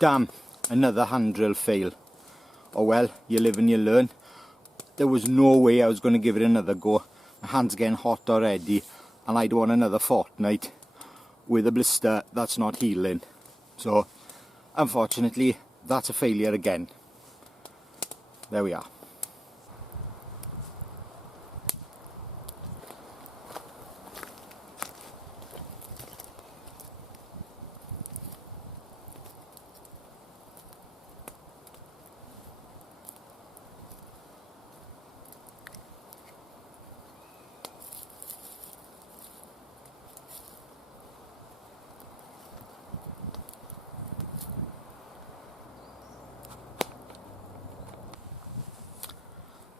Damn, another hand drill fail. Oh well, you live and you learn. There was no way I was going to give it another go. My hand's getting hot already and I don't want another fortnight with a blister that's not healing. So, unfortunately, that's a failure again. There we are.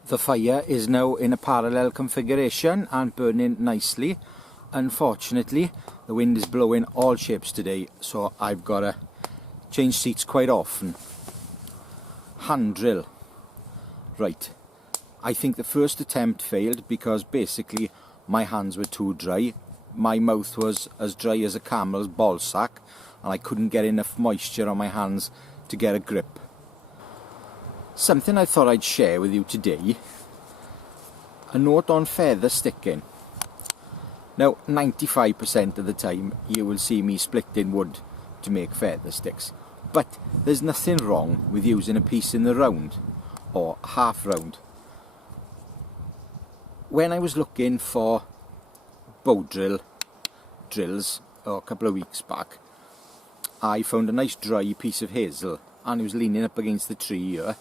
The fire is now in a parallel configuration and burning nicely. Unfortunately, the wind is blowing all shapes today, so I've got to change seats quite often. Hand drill. Right, I think the first attempt failed because basically my hands were too dry. My mouth was as dry as a camel's ball sack and I couldn't get enough moisture on my hands to get a grip. Something I thought I'd share with you today, a note on feather sticking. Now 95% of the time you will see me splitting wood to make feather sticks, but there's nothing wrong with using a piece in the round or half round. When I was looking for bow drills a couple of weeks back, I found a nice dry piece of hazel and it was leaning up against the tree here.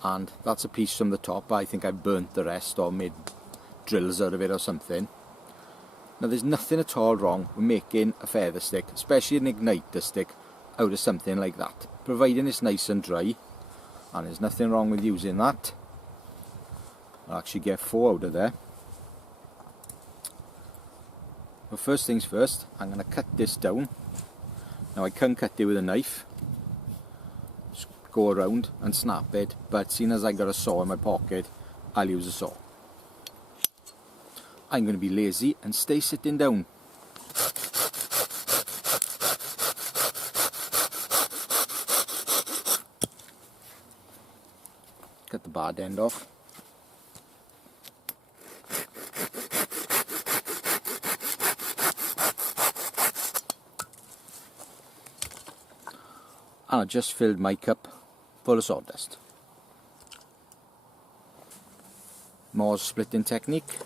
And that's a piece from the top. I think I burnt the rest or made drills out of it or something. Now there's nothing at all wrong with making a feather stick, especially an igniter stick, out of something like that, providing it's nice and dry. And there's nothing wrong with using that. I'll actually get 4 out of there. But first things first, I'm going to cut this down. Now I can cut it with a knife, go around and snap it, but seeing as I got a saw in my pocket, I'll use a saw. I'm going to be lazy and stay sitting down. Cut the bad end off. And I just filled my cup full of sawdust. More splitting technique.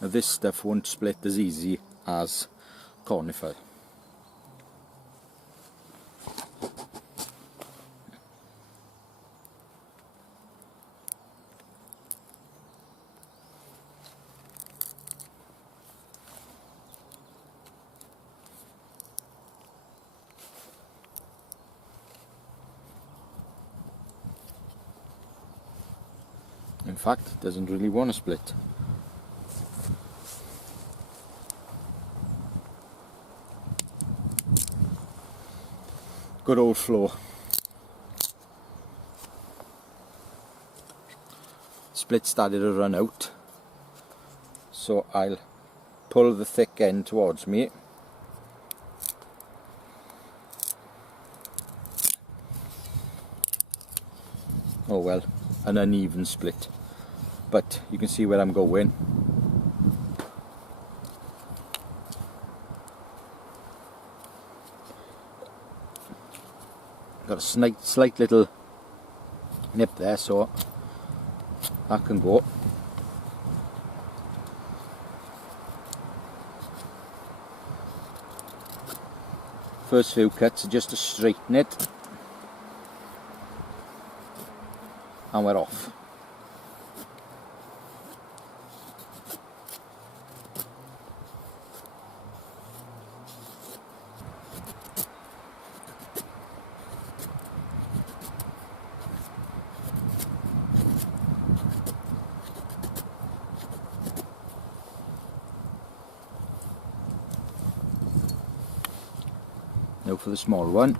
Now this stuff won't split as easy as conifer. In fact, it doesn't really want to split. Good old flow. Split started to run out, so I'll pull the thick end towards me. Oh well, an uneven split, but you can see where I'm going. Got a slight little nip there, so that can go. First few cuts are just to straighten it, and we're off. for the small one.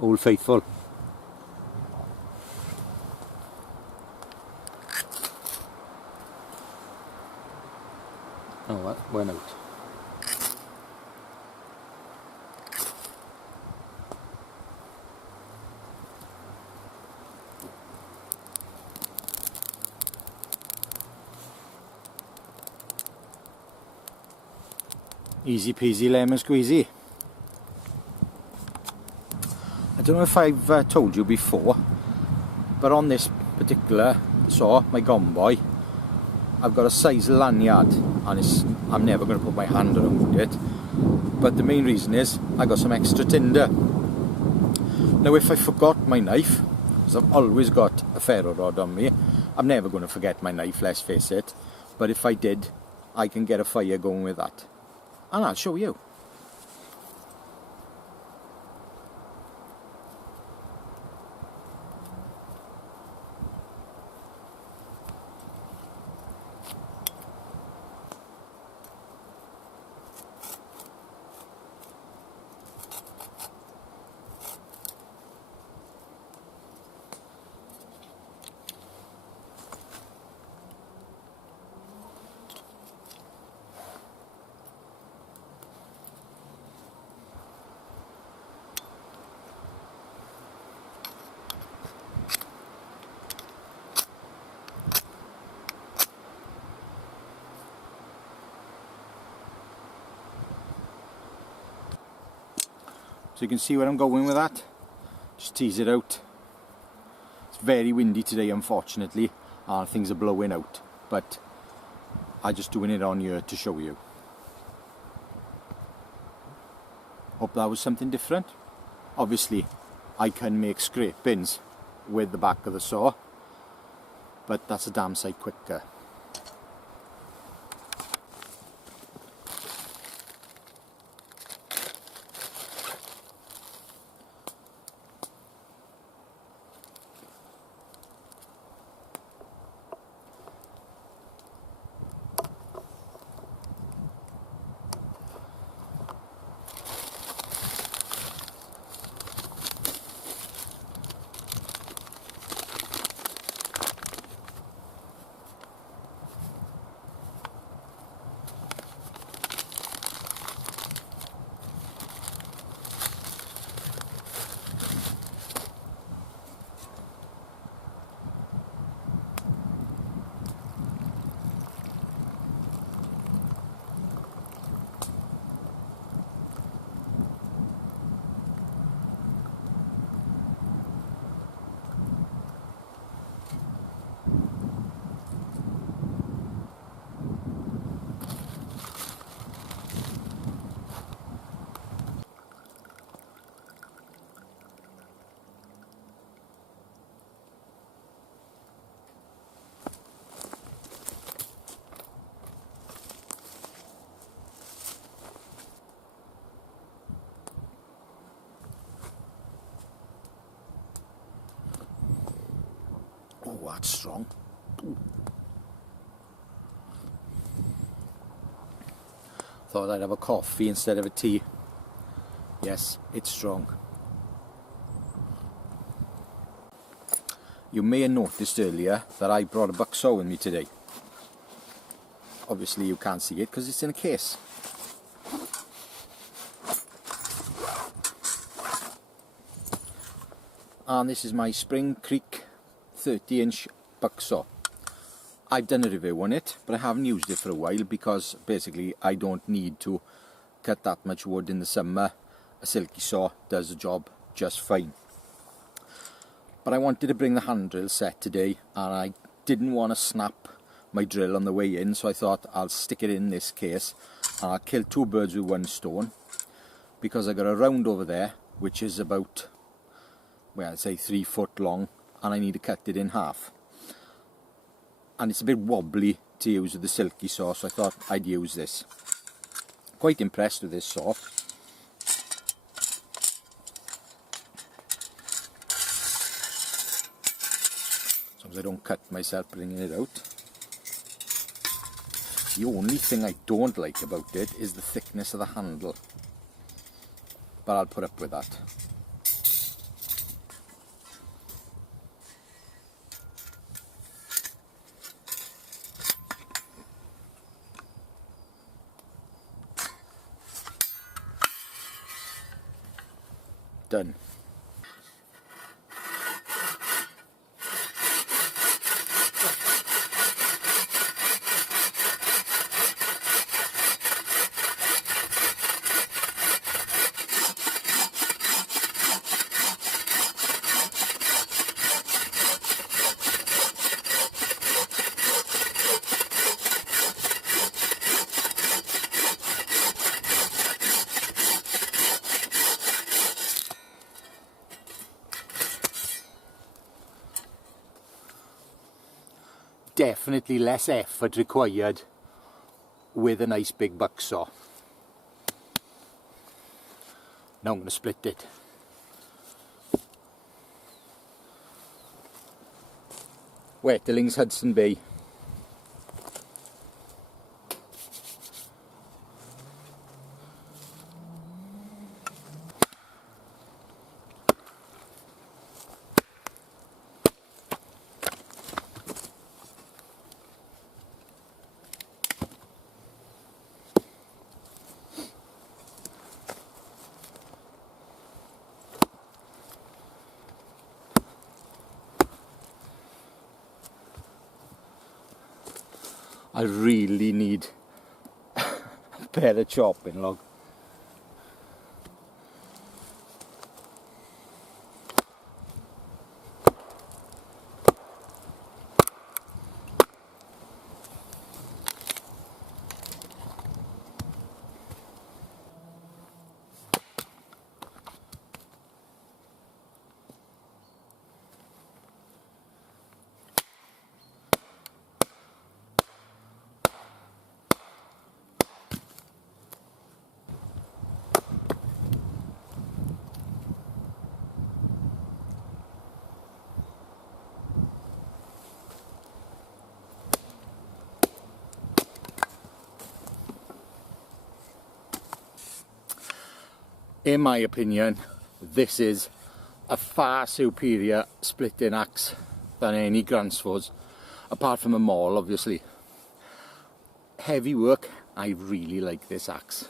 Old Faithful. Oh, that went out. Easy peasy lemon squeezy. I don't know if I've told you before, but on this particular saw, my Gomboy, I've got a size lanyard, and I'm never going to put my hand around it. But the main reason is I got some extra tinder. Now, if I forgot my knife, because I've always got a ferro rod on me, I'm never going to forget my knife, let's face it. But if I did, I can get a fire going with that, and I'll show you. So you can see where I'm going with that. Just tease it out. It's very windy today, unfortunately, and things are blowing out, but I'm just doing it on here to show you. Hope that was something different. Obviously I can make scrapings with the back of the saw, but that's a damn sight quicker. Oh, that's strong. Ooh. Thought I'd have a coffee instead of a tea. Yes, it's strong. You may have noticed earlier that I brought a bucksaw with me today. Obviously you can't see it because it's in a case. And this is my Spring Creek 30-inch bucksaw. I've done a review on it, but I haven't used it for a while because basically I don't need to cut that much wood in the summer. A silky saw does the job just fine. But I wanted to bring the hand drill set today, and I didn't want to snap my drill on the way in, so I thought I'll stick it in this case And I killed two birds with one stone, because I got a round over there which is about, well, I'd say 3 foot long, and I need to cut it in half. And it's a bit wobbly to use with the silky saw, so I thought I'd use this. Quite impressed with this saw. Sometimes I don't cut myself bringing it out. The only thing I don't like about it is the thickness of the handle, but I'll put up with that. Done. Definitely less effort required with a nice big bucksaw. Now I'm going to split it. Wetterlings, Hudson Bay. I really need a better chopping log. In my opinion, this is a far superior splitting axe than any Gransfors, apart from a maul obviously. Heavy work, I really like this axe.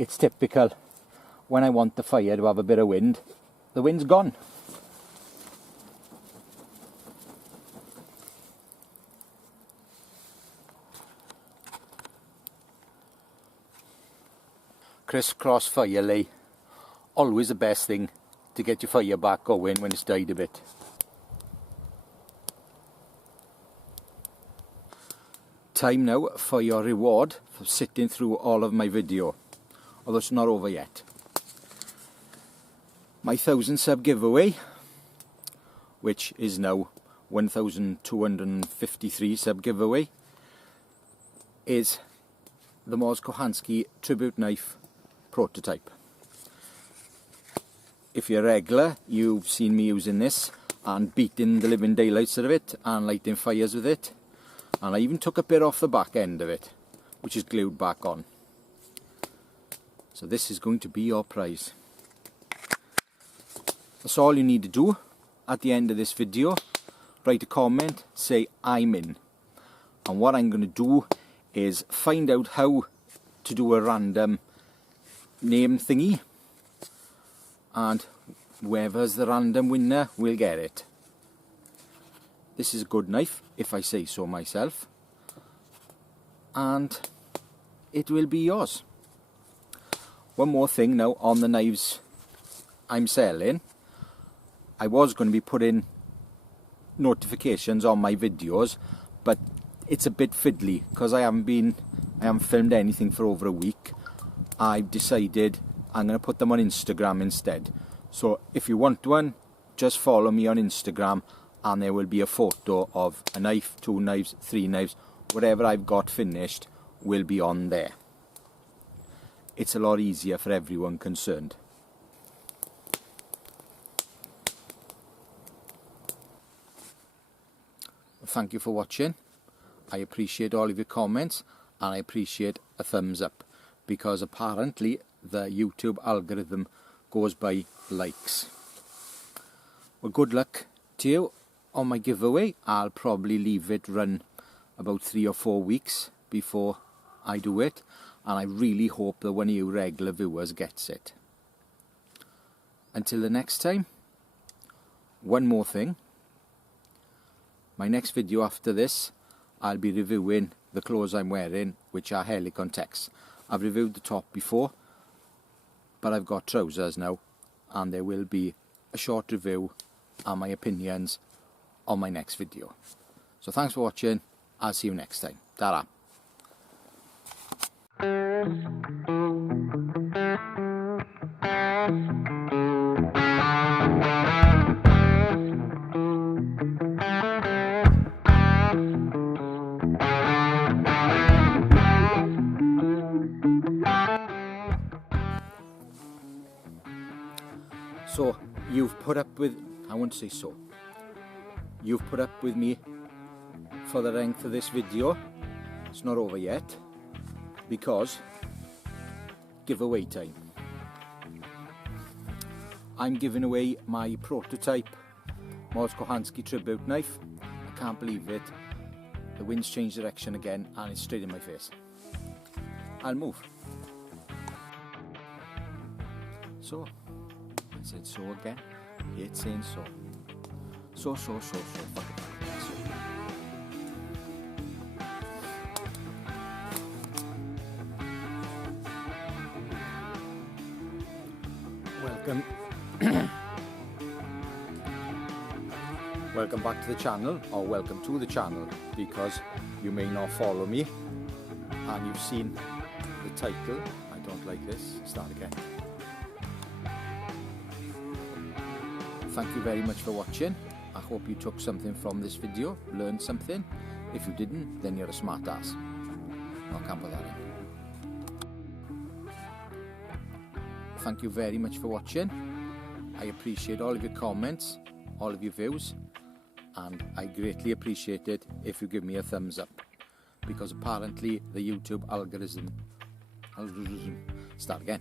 It's typical, when I want the fire to have a bit of wind, the wind's gone. Criss-cross fire lay, always the best thing to get your fire back going when it's died a bit. Time now for your reward for sitting through all of my video. Although it's not over yet. My 1,000 sub giveaway, which is now 1,253 sub giveaway, is the Mors Kochanski tribute knife prototype. If you're regular, you've seen me using this and beating the living daylights out of it and lighting fires with it. And I even took a bit off the back end of it, which is glued back on. So this is going to be your prize. That's all you need to do at the end of this video. Write a comment, say I'm in. And what I'm going to do is find out how to do a random name thingy, and whoever's the random winner will get it. This is a good knife, if I say so myself, and it will be yours. One more thing now on the knives I'm selling. I was going to be putting notifications on my videos, but it's a bit fiddly because I haven't filmed anything for over a week. I've decided I'm going to put them on Instagram instead. So if you want one, just follow me on Instagram and there will be a photo of a knife, 2 knives, 3 knives, whatever I've got finished will be on there. It's a lot easier for everyone concerned. Thank you for watching. I appreciate all of your comments and I appreciate a thumbs up, because apparently the YouTube algorithm goes by likes. Well, good luck to you on my giveaway. I'll probably leave it run about 3 or 4 weeks before I do it, and I really hope that one of you regular viewers gets it. Until the next time, one more thing. My next video after this, I'll be reviewing the clothes I'm wearing, which are Helicon Techs. I've reviewed the top before, but I've got trousers now, and there will be a short review and my opinions on my next video. So thanks for watching. I'll see you next time. Ta-ra. So, you've put up with, I won't say so, you've put up with me for the length of this video. It's not over yet, because giveaway time. I'm giving away my prototype Mors Kochanski tribute knife. I can't believe it. The wind's changed direction again and it's straight in my face. I'll move. So, I said so again. I hate saying so. So. Fuck it. So. Welcome. Welcome back to the channel, or welcome to the channel, because you may not follow me and you've seen the title. I don't like this. Start again. Thank you very much for watching. I hope you took something from this video, learned something. If you didn't, then you're a smart ass. I can't put that in. Thank you very much for watching. I appreciate all of your comments, all of your views, and I greatly appreciate it if you give me a thumbs up, because apparently the YouTube algorithm, start again.